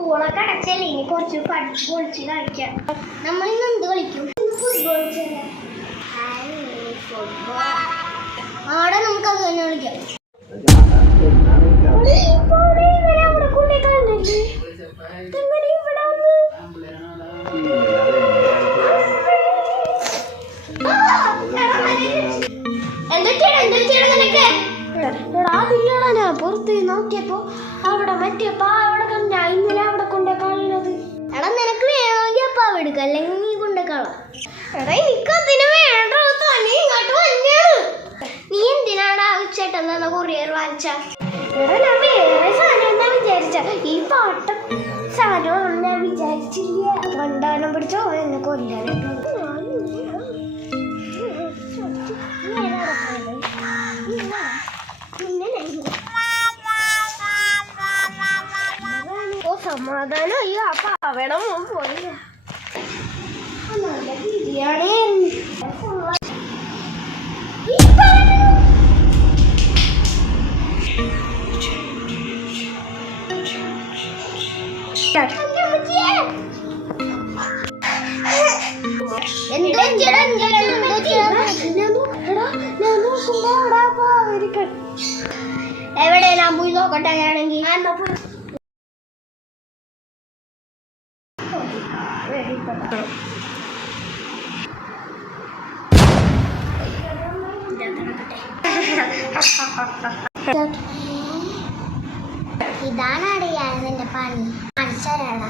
സ്കൂളൊക്കെ അടച്ചല്ലേ, ഇനി കുറച്ച് പഠിച്ച് പൊളിച്ച് കളിക്കാം. നമ്മൾ ഇന്ന് എന്ത് കളിക്കും? ഫുട്ബോൾ. ആടെ നമുക്ക് അത് തന്നെ കളിക്കാം. പുറത്ത് നോക്കിയപ്പോ അവിടെ മറ്റേപ്പാ അവിടെ കണ്ട ഇന്നലെ അവിടെ കൊണ്ടേ കളയുന്നത്. എടാ നിനക്ക് വേണമെങ്കിൽ അപ്പ അവിടെ എടുക്ക, അല്ലെങ്കിൽ നീ കൊണ്ടേ കളാം. എടാ എനിക്കതിന് വേണ്ട, തന്നെ ഇങ്ങോട്ട് വന്നെയാണ്. നീ എന്തിനാണ് ഉച്ചേട്ടെന്ന കൊറിയർ വാങ്ങിച്ച? എടാ ഞാൻ വേറെ സാധനം എന്നാ വിചാരിച്ച, ഈ പാട്ട സാധനം ഞാൻ വിചാരിച്ചില്ല. വണ്ടാനം പിടിച്ചോ എന്നെ കൊല്ലാനായിട്ട്. സമാധാനം അയ്യോ അപ്പൊ അവിടെ പോയില്ല. നല്ല ബിരിയാണി. എവിടെ ഞാൻ പോയി നോക്കട്ടെ. ആണെങ്കിൽ ഇതാണ് അറിയാൻ എന്റെ പണി. മനസ്സിലാടാ.